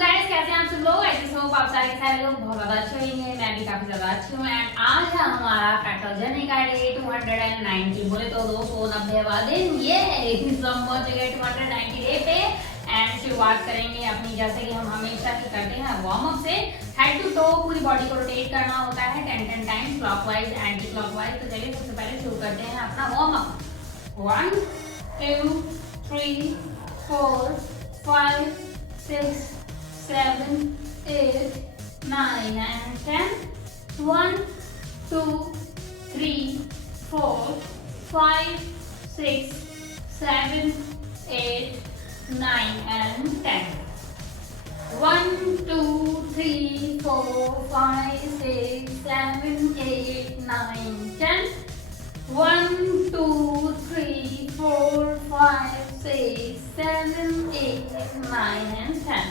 Guys, कैसे हैं आप सब लोग? आई होप आप सारे लोग बहुत ज्यादा अच्छे होंगे। मैं भी काफी ज्यादा अच्छी हूँ। एंड आज है हमारा पैथोजेनिक डे 290। बोले तो 290वां दिन। ये हम पहुंच गए 290 डे पे। एंड शुरुआत करेंगे अपनी, जैसे कि हम हमेशा ही करते हैं, वार्म अप से। हेड टू टो पूरी बॉडी को रोटेट करना होता है 10 टाइम्स, क्लॉकवाइज एंटी क्लॉकवाइज। तो चलिए सबसे पहले शुरू करते हैं अपना warm up. 1 2 3 4 5 6 7 8 9 and 10. 1 2 3 4 5 6 7 8 9 and 10. 1 2 3 4 5 6 7 8 9 10. 1 2 3 4 5 6 7 8 9 and 10.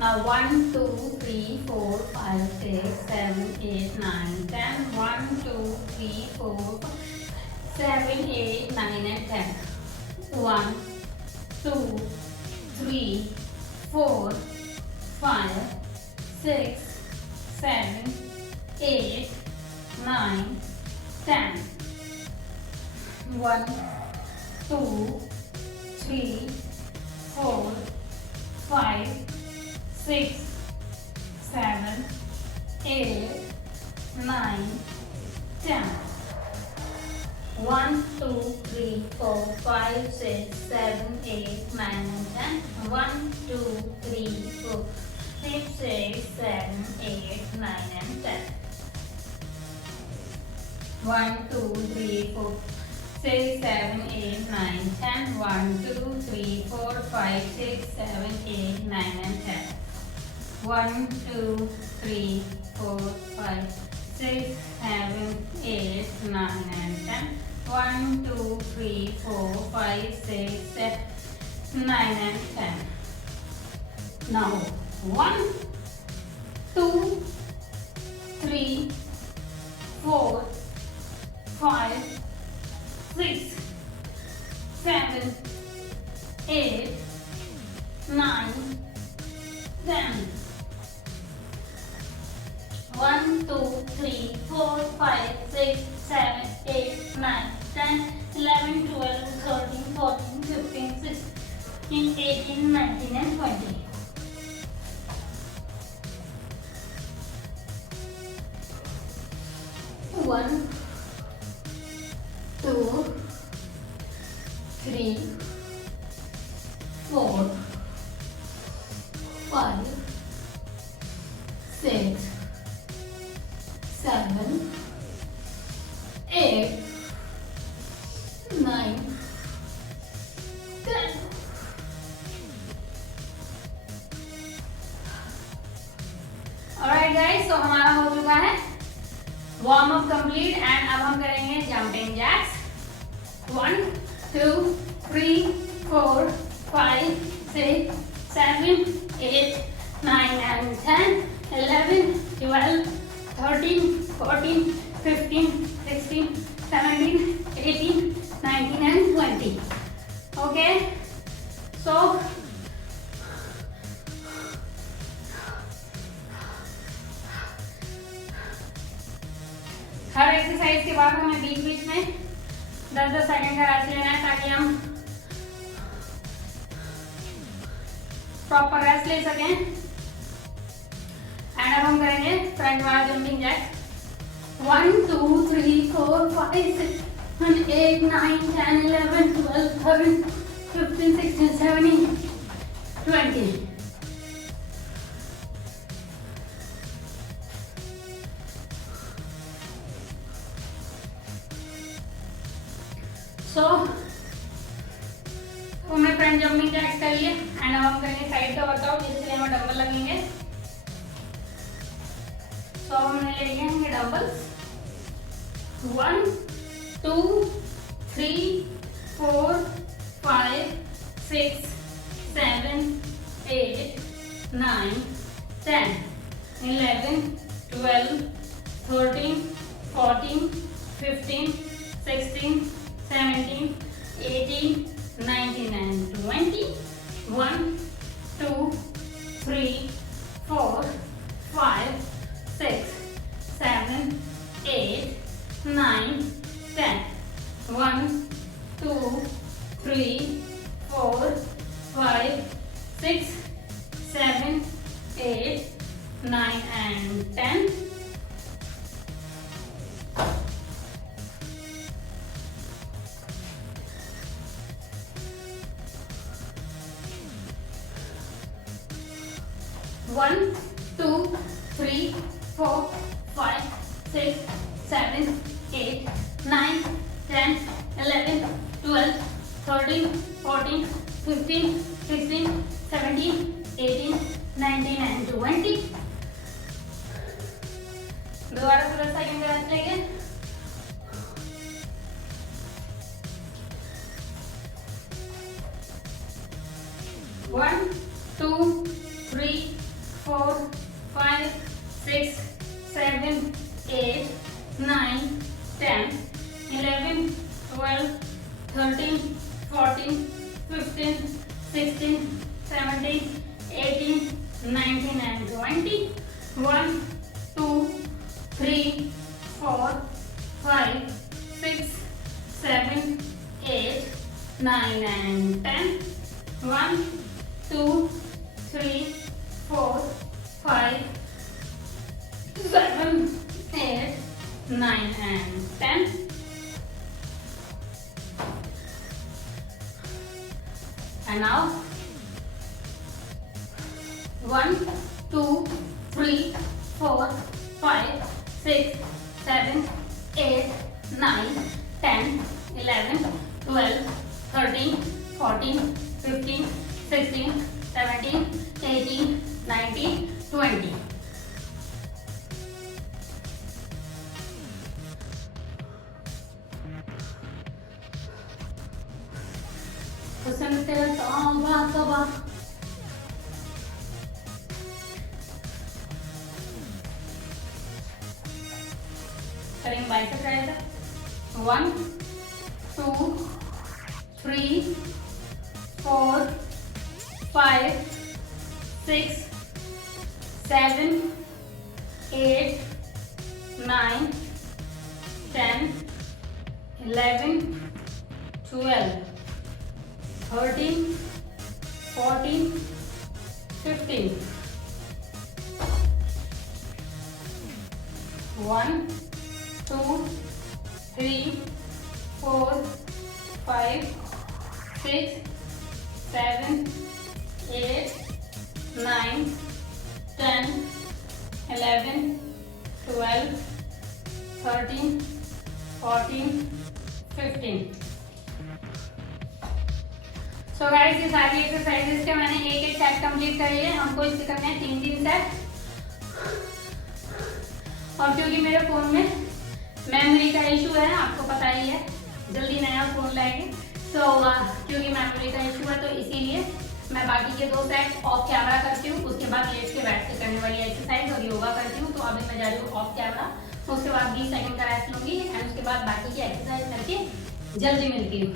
Now 1 2 3 4 5 6 7 8 9 10. 1 2 3 4 7 8 9 and 10. 1 2 3 4 5 6 7 8 9 10. 1 2 3 4 5 6 7 8 9 10. 1 2 3 4 5 6 7 8 9 10. 1 2 3 4 5 6 7 8 9 and 10. 1 2 3 4 6 7 8 9 10. 1 2 3 4 5 6 7 8 9 and 10. 1 2 3 4 5 6 7 8 9 and 10. 1 2 3 4 5 6 7 9 and 10. Now 1 2 3 4 5 6 7 8 9 10. 1 2 3 4 5 6 7 8 9 10 11 12 13 14 15 16 18 19 and 20. 1 2 3 4 5 6 7 8 9 10. Alright guys, तो हमारा हो चुका है वार्म अप कंप्लीट। एंड अब हम करेंगे jumping jacks. 1 2 3 4 5 6 7 8 9 and 10 11 12 13 14 15 16 17 18 19 and 20. Okay, so her exercise के बाद हमें बीच बीच में 10-10 सेकंड का रेस्ट लेना है, ताकि हम प्रॉपर रेस्ट ले सकें। एंड अब हम करेंगे फ्रंट वाला जंपिंग जैक। 1 2 3 4 5 6 7 8 9 10 11 12 13 15 16 17 20. सो हमने फ्रंट जंपिंग जैक्स कर लिए। एंड अब हम करेंगे साइड का वर्कआउट, जिसके लिए हमें डंबल लगेंगे। सो हमने ले लिए होंगे डंबल्स। 1 2 3 4 5 6 7 8 9 10 11 12 13 14 15 16 17 18 19 and 20. 1 2 3 4 5 6 7 8 9 10 1 2 3 4 5 6 7 8 9 and 10 1 2 3 4 5 6 7 8 9 10 11 12 13 14 15 16 17 18 19 and 20 दोबारा पूरा सेकंड का रेस्ट लेंगे one two three 4 5 6 7 8 9 10 11 12 13 14 15 16 17 18 19 and 20 1 2 3 4 5 6 7 8 9 and 10 1 2 3 4 5 7 8 9 and 10 and now 1 2 3 4 5 6 7 8 9 10 11 12 13 14 15 16 17 18 19 20 उससे तेरा तौबा तौबा करेंगे बाइसेप ट्राइसेप 1 2 3 4 5 6 7 8 9 10 11 12 13 14 15 1 2 3 4 5 6 7 8 9 10 11 12 13 14 15 सो गाइस ये सारी एक्सरसाइजेस के मैंने एक एक सेट कंप्लीट कर लिए हमको इसके करने हैं 3 सेट और क्योंकि मेरे फोन में मेमोरी का इशू है आपको पता ही है जल्दी नया फोन लाएंगे सो क्योंकि मेमोरी का इशू है तो इसीलिए मैं बाकी के 2 सेट ऑफ कैमरा करती हूँ उसके बाद लेट के बैठ के करने वाली एक्सरसाइज और योगा करती हूँ तो अभी मैं जा रही हूँ ऑफ कैमरा उसके बाद 20 सेकंड का रेस्ट लूंगी एंड उसके बाद बाकी की एक्सरसाइज करके जल्दी मिलती हूँ।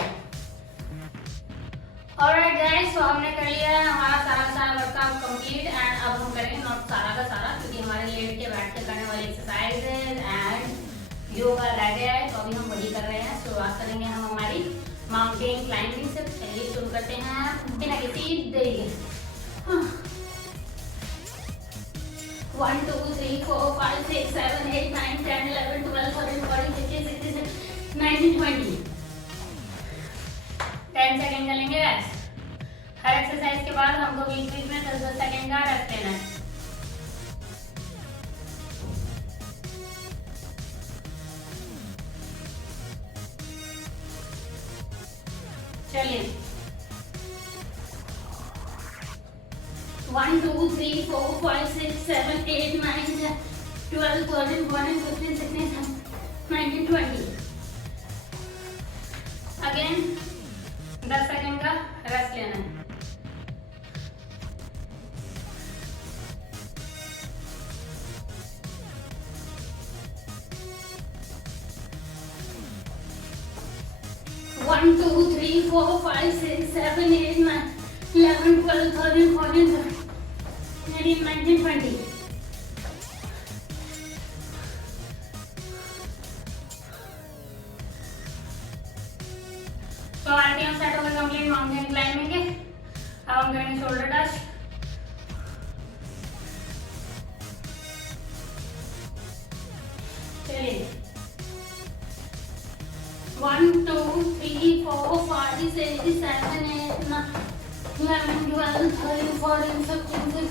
ऑलराइट गाइस सो हमने कर लिया है हमारा सारा वर्कआउट कंप्लीट एंड अब हम करेंगे नॉट सारा का सारा क्योंकि हमारे लेट के बैठ के करने वाली एक्सरसाइज एंड योगा रह गया है तो अभी हम वही कर रहे हैं। शुरुआत करेंगे हम हमारी माउंटेन क्लाइंबिंग से चलिए शुरू करते हैं बिना किसी देरी के 1 2 3 4 5 6 7 8 9 10 11 12 13 14 15 16 19 20 10 सेकंड चलेंगे गाइस हर एक्सरसाइज के बाद हमको बीच बीच में 10-10 सेकंड का रेस्ट लेना है। चलिए 1 2 3 4 5 6 7 8 9 10 12 13 14 15 16 17 19 20 अगेन 10 सेकंड का रेस्ट लेना है। One, 2, 3, 4, 5, 6, 7, 8, 9, 11, 12, 13, 14, 18, 19, 20. So RPM set होगा complete mountain climbing के. अब हम करेंगे shoulder touch. चलिए. 1, 2, 3, 4, 5, 6, 7, 8, 9, 11, 12, 13, 14, 15, 16,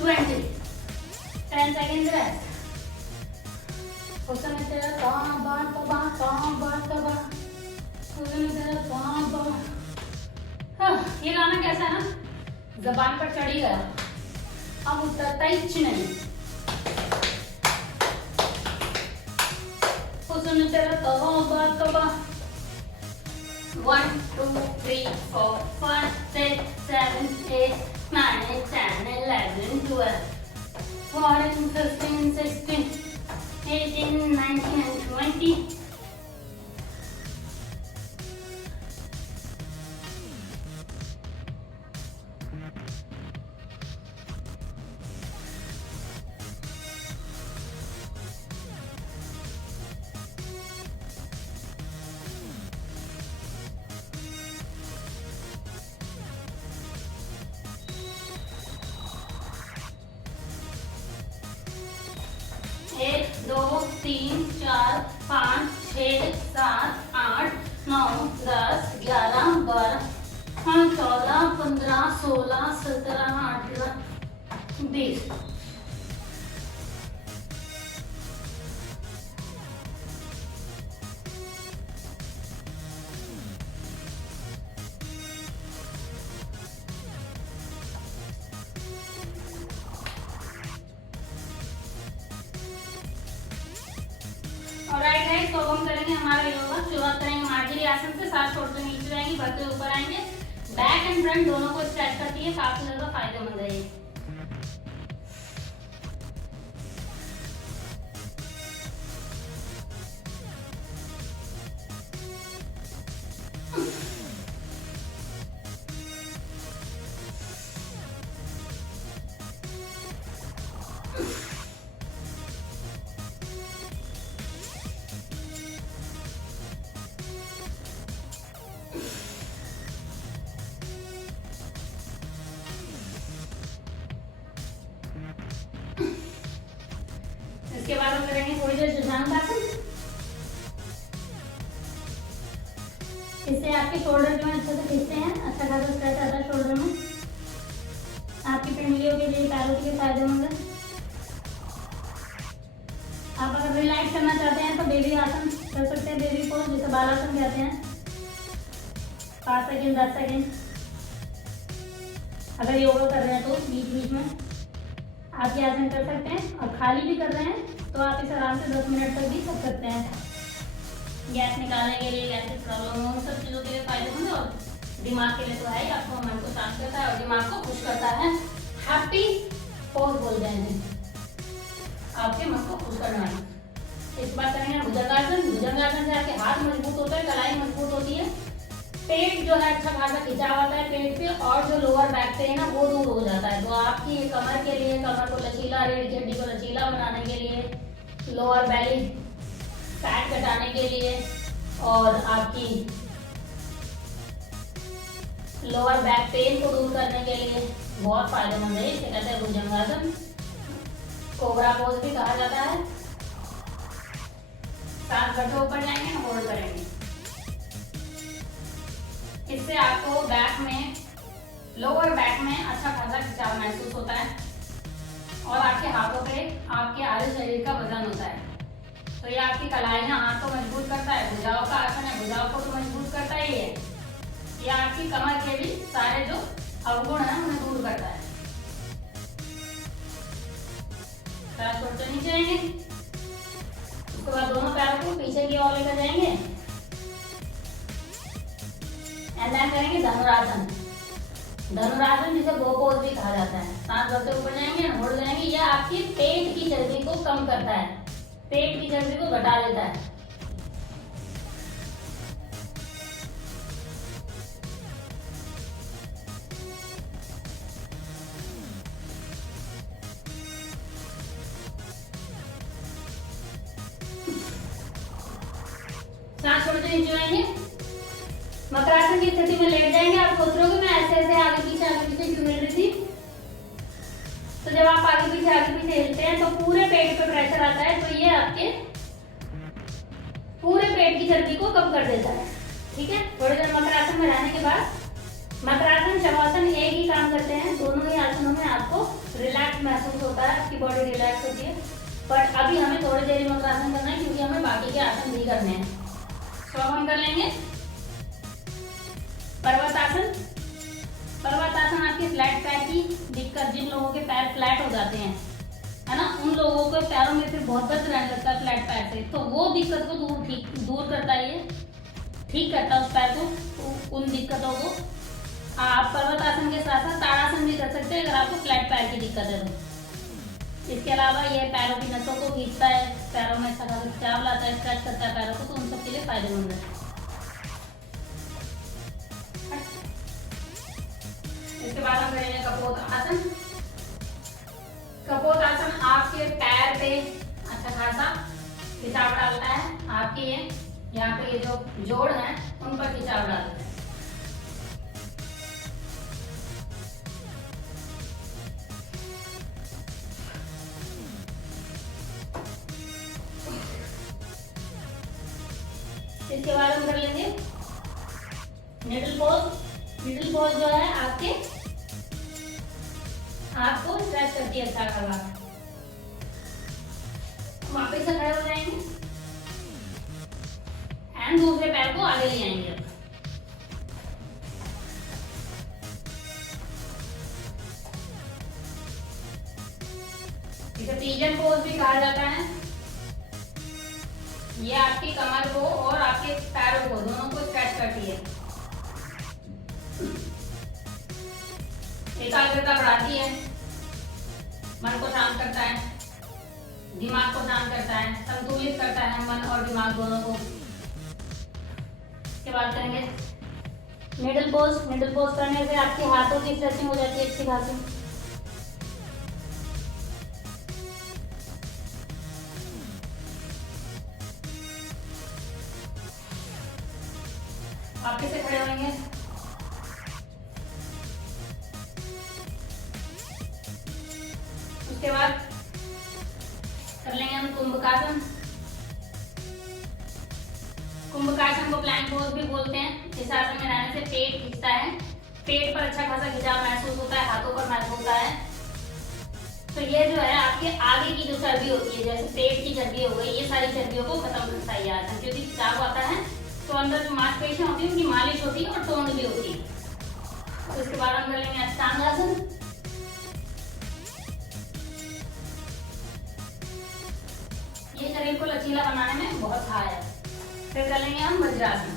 20. 10 seconds rest. उसमें तेरा काम बात कबा उसमें तेरा काम बात. हाँ, ये गाना कैसा है ना, जबान पर चढ़ी गया, अब उतरता ही नहीं. उसमें तेरा काम बात कबा. 1, 2, 3, 4, 5, 6, 7, 8, 9, 10, 11, 12, 14, 15, 16, 18, 19 and 20. एक, दो, तीन, चार, 5, 6, 7, 8, 9, 10, 11, 12, 14, 15, 16, 17, 18, 20. ऑलराइट गाइस, तो हम करेंगे हमारा योगा. शुरुआत करेंगे मार्जरी आसन से. सांस छोड़ते नीचे जाएंगे, बढ़ते ऊपर आएंगे. बैक एंड फ्रंट दोनों को स्ट्रेच करती है, काफी ज्यादा फायदेमंद है ये. इसके बाद हम करेंगे थोड़ी देर भुजंगासन. इससे आपके शोल्डर जो है अच्छे से खींचते हैं, अच्छा खासा स्ट्रेच आता है शोल्डर में. आपकी पिंडलियों के लिए, पैरों के लिए फायदेमंद है. आप अगर रिलैक्स करना चाहते हैं तो बेबी आसन कर सकते हैं. बेबी पोज जिसे बालासन कहते हैं. 5 सेकेंड 10 सेकेंड अगर योगा कर रहे हैं तो बीच बीच में आप ये आसन कर सकते हैं. और खाली भी कर रहे हैं तो आप इस आराम से 10 मिनट तक भी कर सकते हैं. गैस निकालने के लिए, गैस की प्रॉब्लम हो, सब चीज़ों के लिए फायदेमंद है. और दिमाग के लिए तो है ही, आपको मन को शांत करता है और दिमाग को खुश करता है. हैप्पी पोज बोलते हैं, आपके मन को खुश करना है. इस बार करेंगे भुजंगासन. भुजंगासन से आपके हाथ मजबूत होता है, कलाई मजबूत होती है, पेट जो है अच्छा खासा खिंचाव आता है पेट पे, और जो लोअर बैक पे है ना वो दूर हो जाता है. तो आपकी कमर के लिए, कमर को लचीला, रीढ़ की हड्डी को लचीला बनाने के लिए, लोअर बेली फैट घटाने के लिए, और आपकी लोअर बैक पेन को दूर करने के लिए बहुत फायदेमंद है. इसे कहते हैं भुजंगासन. कोबरा पोज भी कहा जाता है. सांस घटे ऊपर जाएंगे, होल्ड करेंगे. इससे आपको बैक में, लोअर बैक में अच्छा खासा खिंचाव महसूस होता है. और आपके हाथों पे आपके आधे शरीर का वजन होता है. तो ये आपकी कलाइयां, हाथ को मजबूत करता है. भुजाओं का आसन है, भुजाओं को तो मजबूत करता ही है. ये आपकी कमर के भी सारे जो अवगुण है उन्हें दूर करता है. पैर छोड़ते नीचे आएंगे. उसके बाद दोनों पैरों को पीछे की ओर लेकर जाएंगे. एंड देन करेंगे धनुरासन. धनुरासन जिसे बो पोज भी कहा जाता है. सांस भरते ऊपर जाएंगे, होल्ड जाएंगे. यह आपकी पेट की चर्बी को कम करता है, पेट की चर्बी को घटा देता है. स्थिति जो आएंगे, मकरासन की स्थिति में लेट जाएंगे। आप सोच रहे हो कि मैं ऐसे ऐसे आगे पीछे क्यों हिल रही थी। तो जब आप आगे पीछे हिलते हैं तो पूरे पेट पे प्रेशर आता है, तो ये आपके पूरे पेट की चर्बी को कम कर देता है। ठीक है, थोड़ी देर मकरासन में रहने के बाद मकरासन शवासन एक ही काम करते हैं। दोनों ही आसनों में आपको रिलैक्स महसूस होता है, आपकी बॉडी रिलैक्स होती है। पर अभी हमें थोड़ी देर मकरासन करना है क्योंकि हमें बाकी के आसन भी करने हैं। तो हम कर लेंगे पर्वतासन। पर्वतासन आपके फ्लैट पैर की दिक्कत, जिन लोगों के पैर फ्लैट हो जाते हैं, है ना, उन लोगों को पैरों में फिर बहुत दर्द रहने लगता है फ्लैट पैर से, तो वो दिक्कत को दूर करता है, ये ठीक करता है उस पैर को, उन दिक्कतों को। आप पर्वतासन के साथ साथ ताड़ासन भी कर सकते हैं अगर आपको फ्लैट पैर की दिक्कत है तो। इसके अलावा ये पैरों की नसों को खींचता है, पैरों में अच्छा खासा खिंचाव लाता है, स्ट्रेच करता है पैरों को, तो उन सब के लिए फायदेमंद है। इसके बाद हम करेंगे कपोत आसन। कपोत आसन आपके पैर पे अच्छा खासा खिंचाव डालता है, आपके ये यहाँ पे ये जो जोड़ है उन पर खिंचाव डालता है। इसके बाद हम कर लेंगे निडल पोज। निडल पोज जो है आपको स्ट्रेच करती है अच्छा खासा। वापस से खड़े हो जाएंगे एंड दूसरे पैर को आगे ले आएंगे। इसे पिजन पोज भी कहा जाता है। ये आपकी कमर को और आपके पैरों को दोनों को स्ट्रेच करती है, एकाग्रता बढ़ाती है, मन को शांत करता है, दिमाग को शांत करता है, संतुलित करता है मन और दिमाग दोनों को। इसके बाद करेंगे निडल पोज। निडल पोज करने से आपके हाथों की स्ट्रेचिंग हो जाती है अच्छी खासी। आप कैसे खड़े होंगे? उसके बाद कर लेंगे हम कुंभकासन। कुंभकासन को प्लैंक पोज भी बोलते हैं। इस आसन में रहने से पेट खिंचता है, पेट पर अच्छा खासा खिंचाव महसूस होता है, हाथों पर महसूस होता है। तो ये जो है आपके आगे की जो चर्बी होती है, जैसे पेट की चर्बी हो गई, ये सारी चर्बियों को खत्म करता है ये आसन, क्योंकि खिंचाव आता है तो अंदर जो मांसपेशियां होती है उनकी मालिश होती है और टोन भी होती है। तो इसके बाद हम कर लेंगे अष्टांगासन। ये शरीर को लचीला बनाने में बहुत सहायक है। फिर कर लेंगे हम वज्रासन।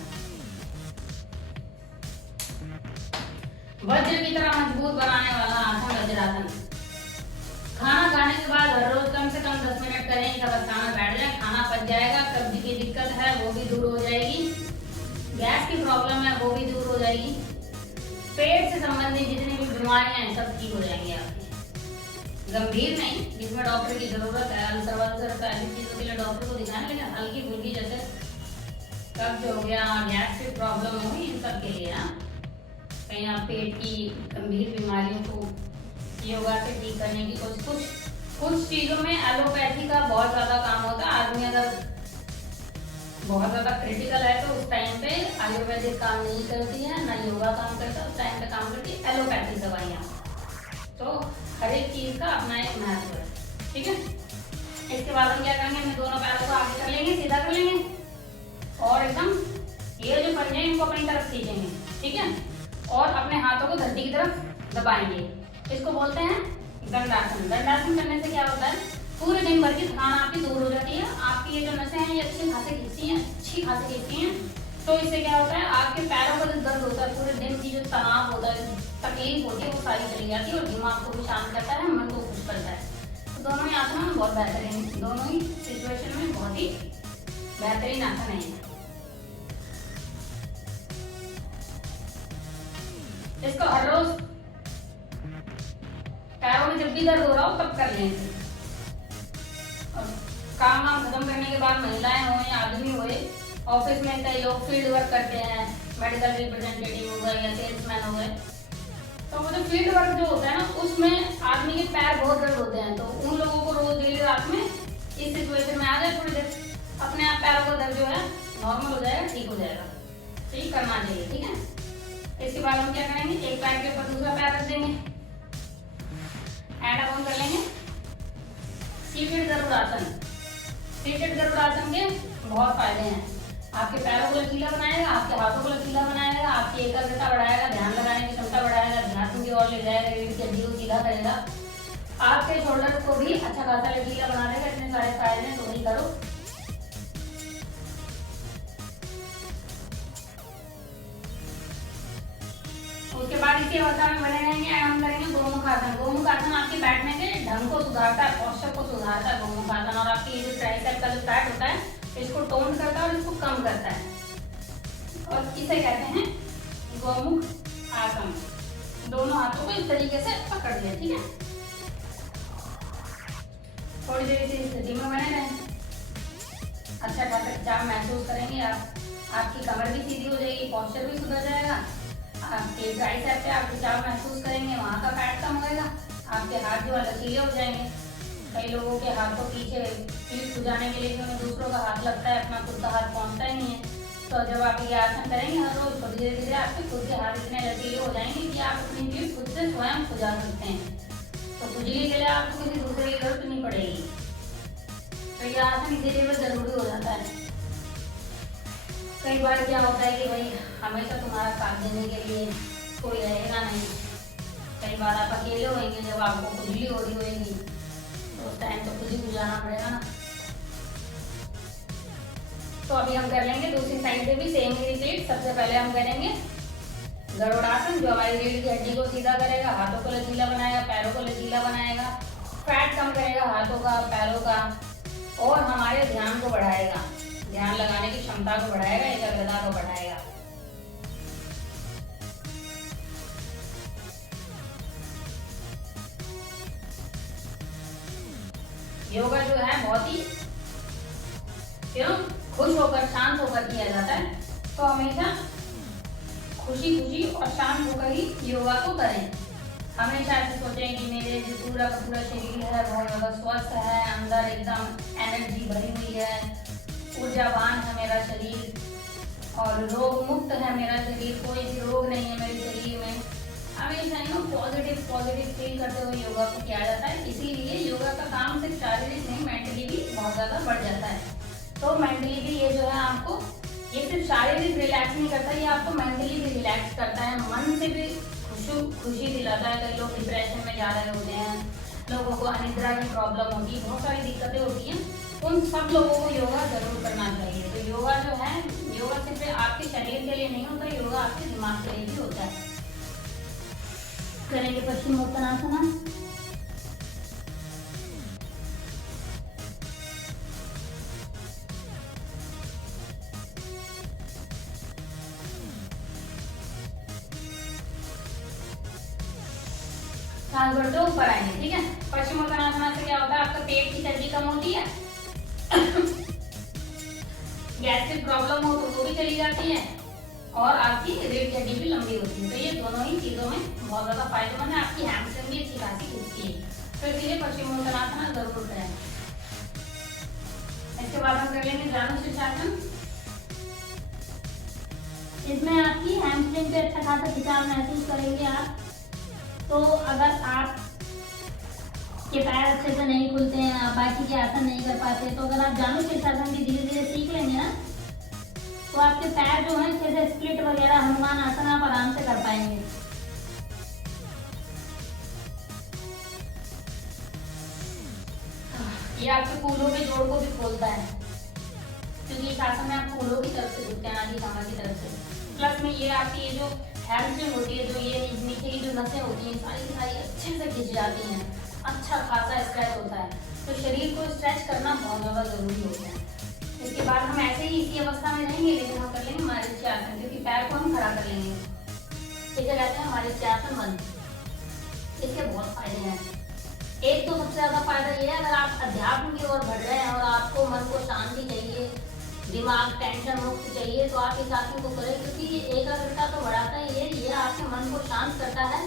वज्र की तरह मजबूत बनाने वाला आसन वज्रासन। खाना खाने के बाद हर रोज कम से कम 10 मिनट करें, इस अवस्था में बैठ जाए, खाना पच जाएगा, कब्ज की दिक्कत है वो भी दूर हो जाएगी, गैस की प्रॉब्लम है वो भी दूर हो जाएगी, पेट से संबंधित जितनी भी बीमारियां हैं सब ठीक हो जाएंगी आपकी। गंभीर नहीं, जिसमें डॉक्टर की जरूरत है, अल्सर वल्सर ऐसी चीजों के लिए डॉक्टर को दिखाना, लेकिन हल्की फुल्की जैसे कब्ज हो गया, गैस की प्रॉब्लम हो, इन सब के लिए ना कहीं आप पेट की गंभीर बीमारियों को योगा से ठीक करने की कुछ चीजों में एलोपैथी का बहुत ज्यादा काम होता है। आदमी अगर बहुत ज्यादा क्रिटिकल है तो उस टाइम पे आयुर्वेदिक काम नहीं करती है, ना योगा काम करता है, उस टाइम पे काम करती है एलोपैथिक दवाइयाँ। तो हर एक चीज का अपना एक महत्व है, ठीक है। इसके बाद हम क्या करेंगे, हम दोनों पैरों को आगे कर लेंगे, सीधा कर लेंगे और एकदम ये जो पंजे इनको अपनी तरफ खींचेंगे, ठीक है, और अपने हाथों को धरती की तरफ दबाएंगे। इसको बोलते हैं दंडासन। दंडासन करने से क्या होता है, पूरे दिन भर की थकान आपकी दूर हो जाती है। आपकी ये जो नसें हैं ये अच्छी खासी खींचती हैं, तो इससे क्या होता है, आपके पैरों का जो दर्द होता है, पूरे दिन की जो तनाव होता है, तकलीफ होती है, वो सारी चली जाती है और दिमाग को भी शांत करता है, मन को खुश करता है। तो दोनों ही आसन में बहुत बेहतरीन, दोनों ही सिचुएशन में बहुत ही बेहतरीन आसन है। इसको हर रोज पैरों में जब भी दर्द हो रहा हो तब कर लें। और काम खत्म करने के बाद महिलाएं हो या आदमी होए ऑफिस में कई लोग फील्ड वर्क करते हैं, मेडिकल रिप्रेजेंटेटिव हो गए या सेल्समैन हो गए, तो वो जो फील्ड वर्क जो होता है ना, उसमें आदमी के पैर बहुत दर्द होते हैं। तो उन लोगों को रोज डेली रात में इस सिचुएशन में आ जाए थोड़ी देर, अपने आप पैरों का दर्द जो है नॉर्मल हो जाएगा, ठीक हो जाएगा। तो ये करना चाहिए, ठीक है। इसके बाद हम क्या करेंगे, एक पैर के ऊपर दूसरा पैर रख देंगे, एंड अब हम कर लेंगे सीटेड गरुड़ासन। सीटेड गरुड़ासन के बहुत फायदे हैं, आपके पैरों को लचीला बनाएगा, आपके हाथों को लचीला बनाएगा, आपकी एकाग्रता बढ़ाएगा, ध्यान लगाने की क्षमता बढ़ाएगा, ध्यान की ओर ले जाएगा, रीढ़ की हड्डी को सीधा करेगा, आपके शोल्डर को भी अच्छा खासा लचीला बना देगा। इतने सारे फायदे हैं, तो वही करो। उसके बाद इसी अवस्था में बने रहेंगे, हम करेंगे गोमुख आसन। गोमुख आसन आपके बैठने के ढंग को सुधारता है, पोस्चर को सुधारता है गोमुख आसन, और आपकी जो ट्राइसेप का जो फैट होता है इसको टोन करता है और इसको कम करता है, और इसे कहते हैं गोमुख आसन। दोनों हाथों को इस तरीके से पकड़ लिया, ठीक है। थोड़ी देर इसी स्थिति में बने रहें, अच्छा खासा खिंचाव महसूस करेंगे आप, आपकी कमर भी सीधी हो जाएगी, पोस्चर भी सुधर जाएगा, आपके ट्राइसेप पे आप खिंचाव महसूस करेंगे, वहाँ का फैट कम होएगा, आपके हाथ जो है लचीले हो जाएंगे। कई लोगों के हाथ को पीछे पीठ खुजाने के लिए उन्हें दूसरों का हाथ लगता है, अपना खुद का हाथ पहुँचता ही नहीं है। तो जब आप ये आसन करेंगे हर रोज, तो धीरे धीरे आपके खुद के हाथ इतने लचीले हो जाएंगे कि आप अपनी पीठ खुद से स्वयं खुजा सकते हैं। तो खुजली के लिए आपको किसी दूसरे की जरूरत नहीं पड़ेगी। तो ये आसन इसीलिए जरूरी हो जाता है। कई बार क्या होता है कि भाई हमेशा तुम्हारा साथ देने के लिए कोई रहेगा नहीं, कई बार आप अकेले होंगे, जब आपको खुजली हो रही होगी तो उस टाइम तो खुद ही गुजारना पड़ेगा ना। तो अभी हम कर लेंगे दूसरी साइड से भी सेम ही रिपीट। सबसे पहले हम करेंगे गरुड़ासन, जो हमारी रीढ़ की हड्डी को सीधा करेगा, हाथों को लचीला बनाएगा, पैरों को लचीला बनाएगा, फैट कम करेगा हाथों का, पैरों का, और हमारे ध्यान को बढ़ाएगा, ध्यान लगाने की क्षमता को बढ़ाएगा, एकाग्रता को बढ़ाएगा। योगा जो है बहुत ही खुश होकर, शांत होकर किया जाता है। तो हमेशा खुशी खुशी और शांत होकर ही योगा को करें। हमेशा ऐसे सोचें कि मेरे जो पूरा का पूरा शरीर है बहुत ज्यादा स्वस्थ है, अंदर एकदम एनर्जी भरी हुई है, ऊर्जावान है मेरा शरीर, और रोग मुक्त है मेरा शरीर, कोई भी रोग नहीं है मेरे शरीर में। हमेशा पॉजिटिव फील करते हुए योगा को किया जाता है। इसीलिए योगा का काम सिर्फ शारीरिक नहीं, मेंटली भी बहुत ज्यादा बढ़ जाता है। तो मेंटली भी ये जो है आपको, ये सिर्फ शारीरिक रिलैक्स नहीं करता, ये आपको मेंटली भी रिलैक्स करता है, मन से भी खुशी दिलाता है। कई लोग डिप्रेशन में जा रहे होते हैं, लोगों को अनिद्रा की प्रॉब्लम होती है, बहुत सारी दिक्कतें होती हैं, उन सब लोगों को योगा जरूर करना चाहिए। तो योगा जो है, योगा सिर्फ आपके शरीर के लिए नहीं होता, योगा आपके दिमाग के लिए भी होता है। करेंगे पश्चिमोत्तानासन। सांस भरते ऊपर आएंगे, ठीक है। पश्चिमोत्तानासन से क्या होता है, आपका पेट की चर्बी कम होती है, गैस्ट्रिक प्रॉब्लम हो तो वो भी चली जाती है, और आपकी रीढ़ की हड्डी भी लंबी होती है। तो ये दोनों ही चीजों में बहुत ज्यादा फायदेमंद है, आपकी हैमस्ट्रिंग भी अच्छी खासी खिंचती है। तो इसलिए पश्चिमोत्तानासन जरूर करें। इसके बाद हम कर लेंगे जानु शीर्षासन। इसमें आपकी हैमस्ट्रिंग पे अच्छा खासा खिंचाव महसूस करेंगे आप। तो अगर आप के पैर अच्छे से नहीं खुलते हैं, आप बाकी के आसन नहीं कर पाते, तो अगर आप जानु शीर्षासन भी धीरे धीरे सीख लेंगे ना, तो आपके पैर जो है जैसे स्प्लिट वगैरह, हनुमान आसन आप आराम से कर पाएंगे। ये आपके कूल्हों के जोड़ को भी खोलता है, क्योंकि इस आसन में आप कूल्हों की तरफ से झुकते हैं, आधी कमर की तरफ से। प्लस में ये आपकी ये जो हैमस्ट्रिंग होती है, जो ये नीचे की जो नसें होती हैं, सारी अच्छे से खिंच जाती हैं, अच्छा खासा स्ट्रेच होता है। तो शरीर को स्ट्रेच करना बहुत ज़्यादा जरूरी होता है। इसके बाद हम ऐसे ही इसी अवस्था में रहेंगे, लेकिन हम कर लेंगे मारीच्यासन, क्योंकि पैर को हम खड़ा कर लेंगे। इसे कहते हैं मारीच्यासन बंद। इसके बहुत फायदे हैं। एक तो सबसे ज्यादा फायदा ये है, अगर आप अध्यात्म की ओर बढ़ रहे हैं और आपको मन को शांति चाहिए, दिमाग टेंशन मुक्त चाहिए तो आप इस आसन को करें, क्योंकि ये एकाग्रता तो बढ़ाता ही है, ये आपके मन को शांत करता है।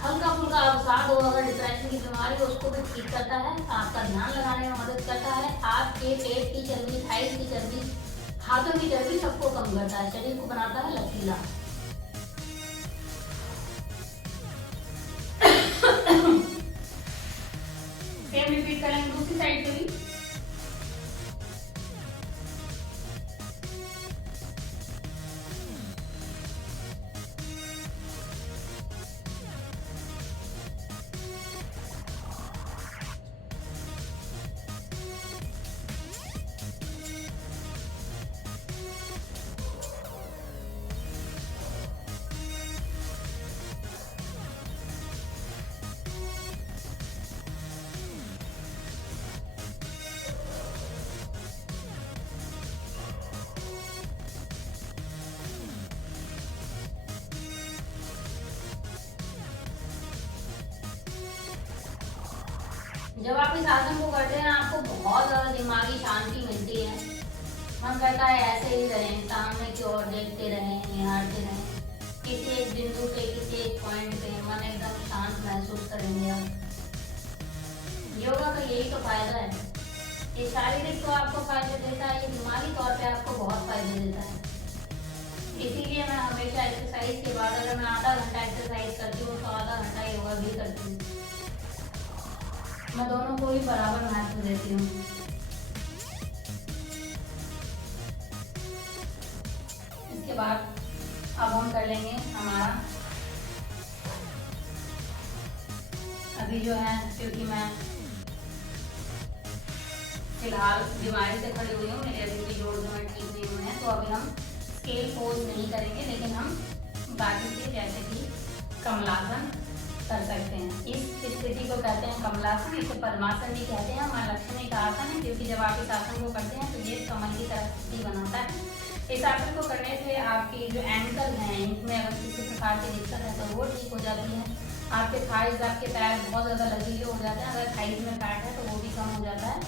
हल्का फुल्का अवसाद हो, अगर डिप्रेशन की बीमारी हो, उसको भी ठीक करता है, आपका ध्यान लगाने में मदद करता है, आपके पेट की चर्बी, थाइस की चर्बी, हाथों की चर्बी सबको कम करता है, शरीर को बनाता है लचीला। सेम रिपीट करेंगे दूसरी साइड से भी। जब आप इस आसन को करते हैं आपको बहुत ज़्यादा दिमागी शांति मिलती है। मन करता है ऐसे ही रहें, सामने की ओर देखते रहें, निहारते रहें, किसी एक बिंदु पे, किसी एक पॉइंट पे मन एकदम शांत महसूस करेंगे आप। योगा का यही तो फायदा है, ये शारीरिक तो आपको फायदे देता है, ये दिमागी तौर पे आपको बहुत फायदे देता है। इसीलिए मैं हमेशा एक्सरसाइज के बाद अगर मैं आधा घंटा एक्सरसाइज करती हूँ तो आधा घंटा योगा भी करती हूँ। मैं दोनों को ही बराबर महत्व देती हूँ। इसके बाद अब हम कर लेंगे हमारा, अभी जो है क्योंकि मैं फिलहाल बीमारी से खड़ी हुई हूँ, मेरे अभी भी जोड़ जो है ठीक नहीं हुए हैं, तो अभी हम स्केल पोज नहीं करेंगे, लेकिन हम बाकी के जैसे कि कमलासन कर सकते हैं। इस स्थिति को कहते हैं कमलासन, इसे पद्मासन भी कहते हैं। मां लक्ष्मी का आसन है, क्योंकि जब आप इस आसन को करते हैं तो ये कमल की तरह स्थिति बनाता है। इस आसन को करने से आपकी जो एंकल हैं इनमें अगर किसी प्रकार की दिक्कत है तो वो ठीक हो जाती है। आपके थाइज, आपके पैर बहुत ज़्यादा लचीले हो जाते हैं, अगर थाइज में फैट है तो वो भी कम हो जाता है।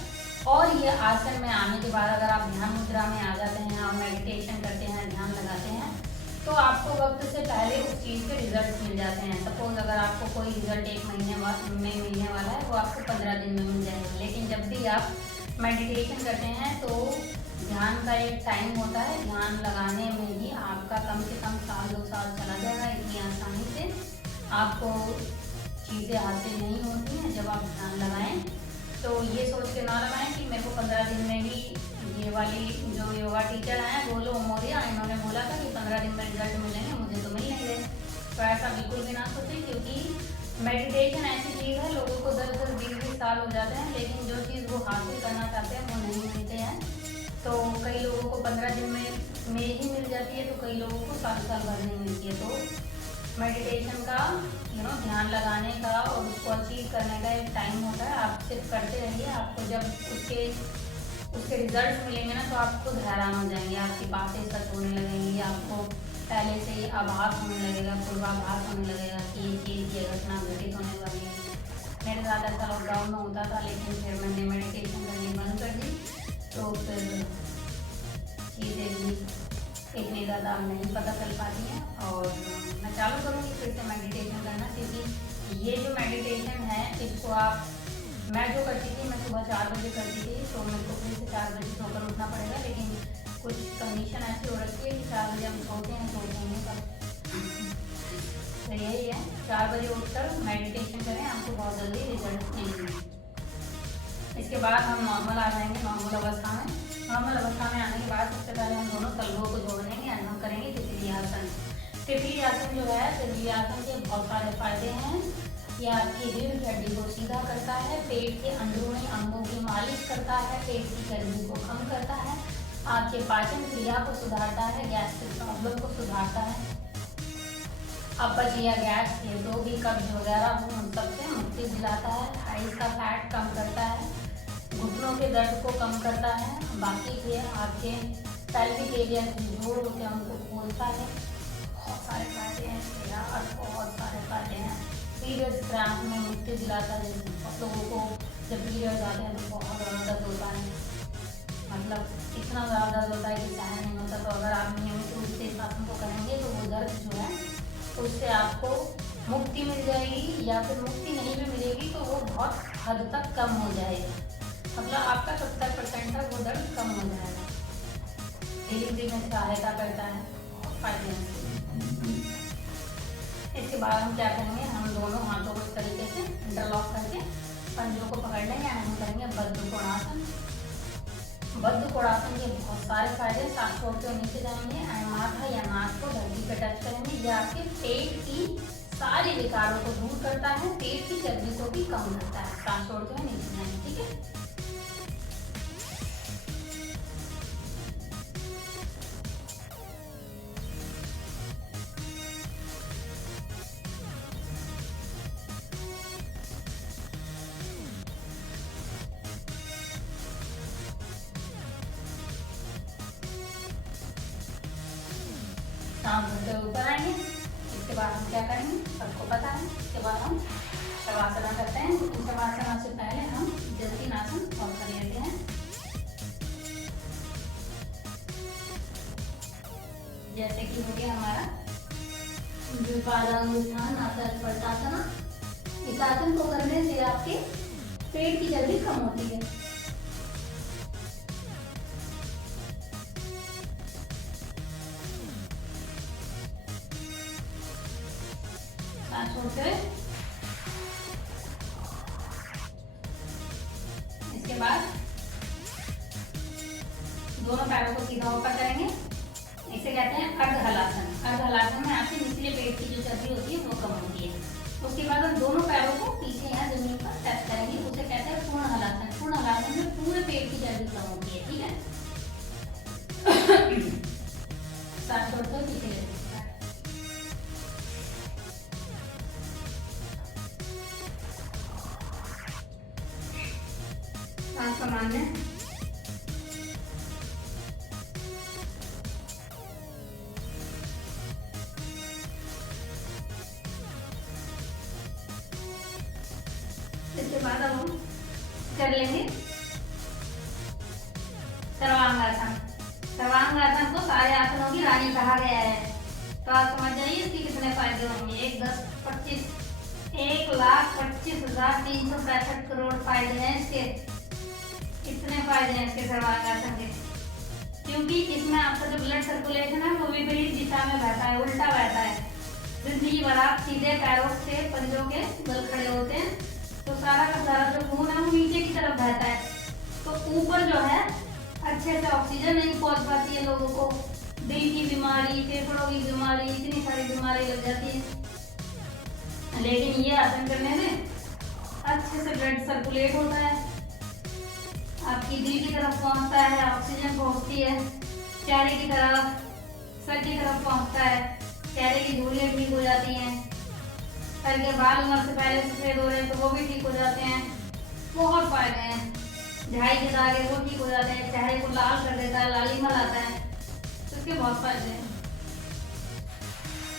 और ये आसन में आने के बाद अगर आप ध्यान मुद्रा में आ जाते हैं और मेडिटेशन करते हैं, ध्यान लगाते हैं, तो आपको वक्त से पहले उस चीज़ के रिजल्ट मिल जाते हैं। सपोज अगर आपको कोई रिजल्ट 1 महीने में मिलने वाला है, वो आपको 15 दिन में मिल जाएगा। लेकिन जब भी आप मेडिटेशन करते हैं तो ध्यान का एक टाइम होता है, ध्यान लगाने में ही आपका कम से कम 1-2 साल चला जाएगा। इतनी आसानी से आपको चीज़ें हासिल नहीं होती हैं। जब आप ध्यान लगाएं तो ये सोच के ना लगाएं कि मेरे को 15 दिन में ही, ये वाली जो योगा टीचर हैं गोलू मोरिया, इन्होंने बोला था कि 15 दिन में रिजल्ट मिलेंगे, मुझे तो मिल नहीं रहे। तो ऐसा बिल्कुल भी ना सोचें, क्योंकि मेडिटेशन ऐसी चीज़ है, लोगों को 10-10, 20-20 साल हो जाते हैं, लेकिन जो चीज़ वो हासिल करना चाहते हैं वो नहीं मिलते हैं। तो कई लोगों को 15 दिन में ही मिल जाती है, तो कई लोगों को साल भर नहीं मिलती है। तो मेडिटेशन का ध्यान लगाने का और उसको अचीव करने का एक टाइम होता है। आप सिर्फ करते रहिए, आपको जब उसके रिजल्ट मिलेंगे ना तो आप खुद हैरान हो जाएंगे, आपकी बातें सच होने लगेंगी, आपको पहले से ही आभास होने लगेगा, पूर्वाभास होने लगेगा कि ये चीज़, ये घटना घटित होने वाली है। मेरे साथ ऐसा लॉकडाउन में होता था, लेकिन फिर मैंने मेडिटेशन करनी बंद कर दी, तो फिर चीज़ें भी इतनी ज़्यादा नहीं पता चल पाती हैं। और मैं चालू करूँगी फिर से मेडिटेशन करना, क्योंकि ये जो मेडिटेशन है इसको आप, मैं जो करती थी, मैं सुबह 4 बजे करती थी, तो मेरे को फिर से 4 बजे सोकर उठना पड़ेगा। लेकिन कुछ कंडीशन ऐसी हो रखी है कि 4 बजे हम सोते हैं तो यही है, 4 बजे उठकर मेडिटेशन करें, आपको बहुत जल्दी रिजल्ट मिलेंगे। इसके बाद हम नॉर्मल आ जाएंगे, नॉर्मल अवस्था में। नॉर्मल अवस्था में आने के बाद सबसे पहले हम दोनों तलवों को जोड़ लेंगे और हम करेंगे तितली आसन। तितली आसन जो है, तितली आसन के बहुत सारे फायदे हैं। ये आपकी रीढ़ की हड्डी को सीधा करता है, पेट के अंदरूनी अंगों की मालिश करता है, पेट की चर्बी को कम करता है, आपके पाचन क्रिया को सुधारता है, गैस्ट्रिक प्रॉब्लम को सुधारता है, अपच या गैस, ये जो भी कब्ज वगैरह हो उन सबसे मुक्ति दिलाता है, थाइस का फैट कम करता है, घुटनों के दर्द को कम करता है, बाकी के आपके पेल्विक एरिया के जोड़ होते हैं उनको खोलता है। बहुत सारे फायदे हैं इसके यार, बहुत सारे फायदे हैं। पीरियड्स क्रैम्प में मुक्ति दिलाता है, बहुत लोगों को जब पीरियड्स आते हैं तो बहुत ज़्यादा दर्द होता है, मतलब इतना ज़्यादा दर्द होता है कि सहन नहीं होता। तो अगर आप नियमित रूप से इस आसन को करेंगे तो वो दर्द जो है उससे आपको मुक्ति मिल जाएगी, या फिर मुक्ति नहीं भी मिलेगी तो वो बहुत हद तक कम हो जाएगा। मतलब आपका 70% तक वो दर्द कम हो जाएगा। डिलीवरी में सहायता करता है फाइनेंस। इसके बाद हम क्या करेंगे, हम दोनों हाथों को इस तरीके से इंटरलॉक करके पंजों को पकड़ लेंगे। हम करेंगे बद्ध कोणासन। बद्ध कोणासन के बहुत सारे फायदे। सांस छोड़ते हुए नीचे जाएंगे, माथा या नाक को धरती पे टच करेंगे। ये आपके पेट की सारे विकारों को दूर करता है, पेट की चर्बी को भी कम करता है। सांस छोड़ते हुए नीचे जाएंगे, ठीक है। सांस भरते हुए ऊपर आएंगे। इसके बाद हम क्या करेंगे, सबको पता है। इसके बाद हम शवासना करते हैं। शवासना से पहले हम जलतीनासन और कर लेते हैं। जैसे कि हो गया हमारा द्विपादानुत्थान आसन। इस आसन को करने से आपके पेट की चर्बी कम होती है। छोड़ते हुए इसके बाद दोनों पैरों को सीधा ऊपर करेंगे। इसे कहते हैं अर्धहलासन। अर्धहलासन में आपके निचले पेट की जो चर्बी होती है वो कम होती है। उसके बाद हम दोनों पैरों को पीछे यहाँ जमीन पर टच करेंगे। उसे कहते हैं पूर्ण हलासन। पूर्ण हलासन में पूरे पेट की चर्बी कम होती है, ठीक है। सांस छोड़ते हुए पीछे लेते हैं। सामान्य इसके बाद हम कर लेंगे सर्वांगासन। सर्वांगासन को सारे आसनों की रानी कहा गया है। तो आप समझ जाइए इसके कितने फायदे होंगे। 1,25,365 करोड़ फायदे हैं इसके। कितने फायदे हैं इसके सर्वांगासन के, क्योंकि इसमें आपका जो ब्लड सर्कुलेशन है वो विपरीत दिशा में बहता है, उल्टा बहता है। जिंदगी भर आप सीधे पैरों से पंजों के बल खड़े होते हैं तो सारा का सारा जो खून है वो नीचे की तरफ बहता है। तो ऊपर जो है अच्छे से ऑक्सीजन नहीं पहुंच पाती है लोगों को। दिल की बीमारी, फेफड़ों की बीमारी, इतनी सारी बीमारी लग जाती है। लेकिन ये आसन करने में अच्छे से ब्लड सर्कुलेट होता है, आपकी दिल की तरफ पहुंचता है, ऑक्सीजन पहुंचती है, चेहरे की तरफ, सर की तरफ पहुंचता है, चेहरे की झुर्रियां ठीक हो जाती हैं, सर के बाल उम्र से पहले सफेद हो रहे हैं तो वो भी ठीक हो जाते हैं। बहुत फायदे हैं। झाई के दाग है वो ठीक हो जाते हैं, चेहरे को लाल कर देता है, लालिमा लाता है, तो इसके बहुत फायदे हैं।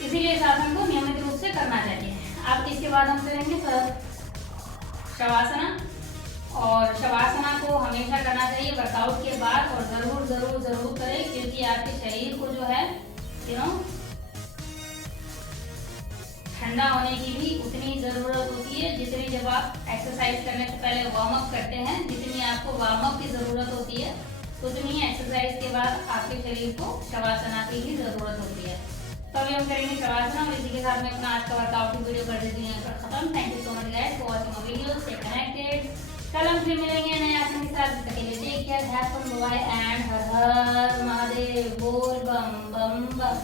इसीलिए इस आसन को नियमित रूप से करना चाहिए। अब इसके बाद हम करेंगे शवासना। और शवासना को हमेशा करना चाहिए वर्कआउट के बाद, और जरूर जरूर जरूर करें, क्योंकि आपके शरीर को जो है ठंडा होने की भी उतनी जरूरत होती है जितनी जब आप एक्सरसाइज करने से पहले वार्म अप करते हैं। जितनी आपको वार्म अप की जरूरत होती है उतनी एक्सरसाइज के बाद आपके शरीर को शवासना की भी जरूरत होती है। तो अभी हम करेंगे शवासना, और इसी के साथ में अपना आज का वर्कआउट की वीडियो कर देती है खत्म। Thank you so much guys for watching video, stay connected. कल हम फिर मिलेंगे नए आसन के साथ। Take care, have fun, bye and हर हर महादेव, बोल बम बम बम।